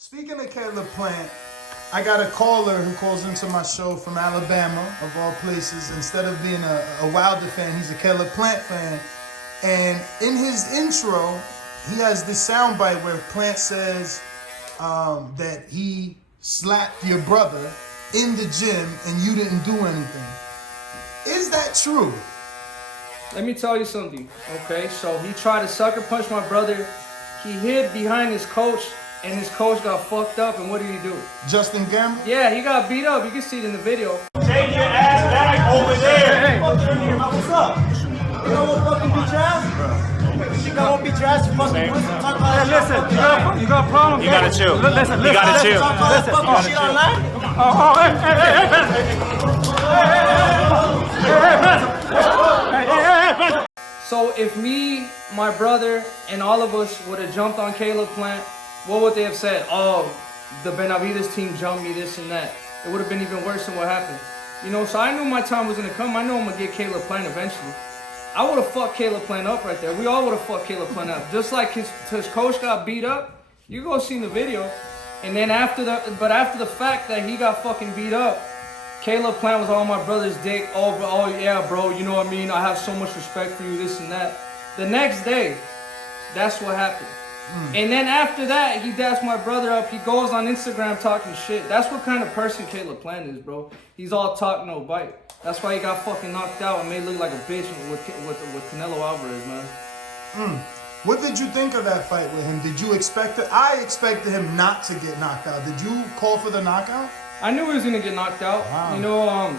Speaking of Caleb Plant, I got a caller who calls into my show from Alabama, of all places. Instead of being a Wilder fan, he's a Caleb Plant fan. And in his intro, he has this soundbite where Plant says that he slapped your brother in the gym and you didn't do anything. Is that true? Let me tell you something, okay? So he tried to sucker punch my brother. He hid behind his coach, and his coach got fucked up, and what did he do? Justin Gamble? Yeah, he got beat up. You can see it in the video. Take your ass back over there. Hey, What's up? You know what fucking beat your ass? She gonna beat your ass. You fucking talk about hey, listen, you got a problem. You gotta chill. Listen, You gotta chill. Talk about that fucking shit online? So if me, my brother, and all of us would have jumped on Caleb Plant, what would they have said? Oh, the Benavidez team jumped me, this and that. It would have been even worse than what happened. You know, so I knew my time was gonna come. I knew I'm gonna get Caleb Plant eventually. I would have fucked Caleb Plant up right there. We all would have fucked Caleb Plant up. Just like his coach got beat up, you go see the video. And then after the fact that he got fucking beat up, Caleb Plant was on my brother's dick. Oh yeah, bro, you know what I mean? I have so much respect for you, this and that. The next day, that's what happened. And then after that, he daps my brother up. He goes on Instagram talking shit. That's what kind of person Caleb Plant is, bro. He's all talk, no bite. That's why he got fucking knocked out and made look like a bitch with Canelo Alvarez, man. What did you think of that fight with him? Did you expect it? I expected him not to get knocked out. Did you call for the knockout? I knew he was gonna get knocked out. Wow. You know,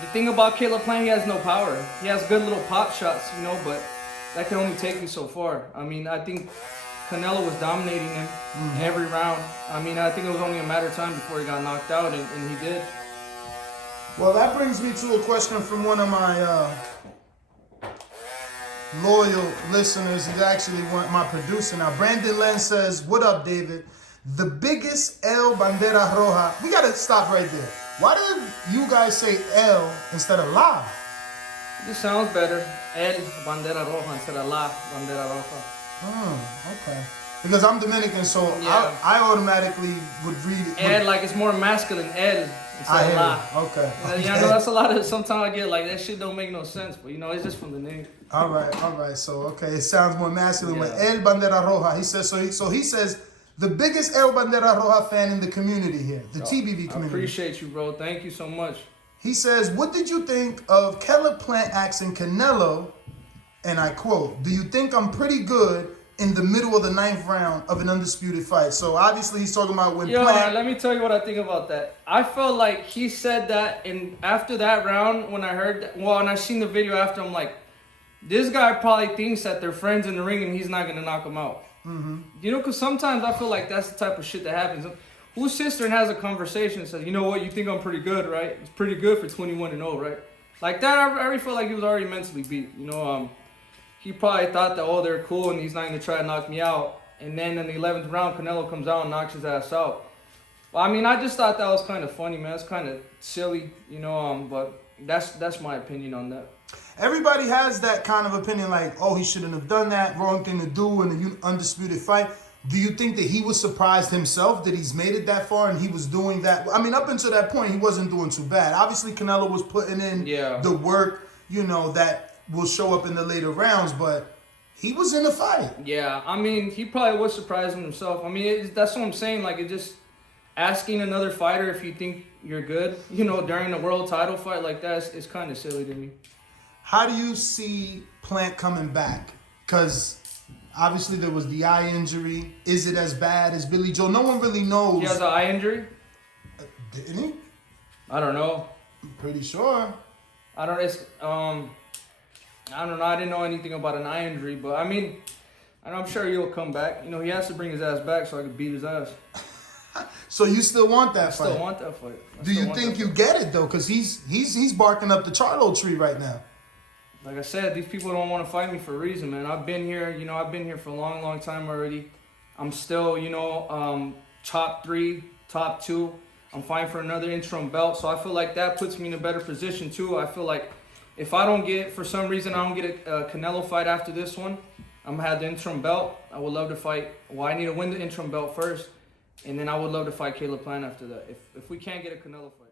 the thing about Caleb Plant, he has no power. He has good little pop shots, you know, but that can only take me so far. I mean, I think Canelo was dominating him every round. I mean, I think it was only a matter of time before he got knocked out, and he did. Well, that brings me to a question from one of my loyal listeners. He's actually my producer now. Brandon Len says, "What up, David? The biggest El Bandera Roja." We gotta stop right there. Why did you guys say El instead of La? It just sounds better. El Bandera Roja instead of La Bandera Roja. Okay. Because I'm Dominican, so Yeah. I automatically would read it. El, like it's more masculine, El instead of La. Okay. Yeah, I know that's a lot of, sometimes I get like, that shit don't make no sense, but you know, it's just from the name. All right. So, okay, it sounds more masculine with Yeah. El Bandera Roja. He says, so he says, the biggest El Bandera Roja fan in the community here, the TBV I community. appreciate you, bro. Thank you so much. He says, what did you think of Caleb Plant asking Canelo, and I quote, "Do you think I'm pretty good in the middle of the 9th round of an undisputed fight?" So obviously he's talking about when Plant... Let me tell you what I think about that. I felt like he said that, and after that round, when I heard that, and I seen the video after, I'm like, this guy probably thinks that they're friends in the ring and he's not going to knock him out. You know, because sometimes I feel like that's the type of shit that happens. Who sits there and has a conversation and says, you know what, you think I'm pretty good, right? It's pretty good for 21-0, right? Like that, I already felt like he was already mentally beat. You know, he probably thought that, oh, they're cool and he's not going to try to knock me out. And then in the 11th round, Canelo comes out and knocks his ass out. Well, I mean, I just thought that was kind of funny, man. It's kind of silly, you know, but that's my opinion on that. Everybody has that kind of opinion, like, oh, he shouldn't have done that, wrong thing to do in the undisputed fight. Do you think that he was surprised himself that he's made it that far and he was doing that? I mean, up until that point, he wasn't doing too bad. Obviously, Canelo was putting in the work, you know, that will show up in the later rounds, but he was in the fight. Yeah, I mean, he probably was surprising himself. I mean, that's what I'm saying. Like, it just asking another fighter if you think you're good, you know, during a world title fight like that is kind of silly to me. How do you see Plant coming back? Because obviously there was the eye injury. Is it as bad as Billy Joe? No one really knows. He has an eye injury? Didn't he? I don't know. I'm pretty sure. I don't know. I didn't know anything about an eye injury, but I mean, I'm sure he'll come back. You know, he has to bring his ass back so I can beat his ass. So you still want that fight? I still want that fight. Do you think you get it though? Because he's barking up the Charlo tree right now. Like I said, these people don't want to fight me for a reason, man. I've been here, you know, I've been here for a long, long time already. I'm still, you know, top 3, top 2. I'm fighting for another interim belt, so I feel like that puts me in a better position too. I feel like if I don't get, for some reason, I don't get a Canelo fight after this one, I'm gonna have the interim belt. I would love to fight. Well, I need to win the interim belt first. And then I would love to fight Caleb Plant after that. If we can't get a Canelo fight.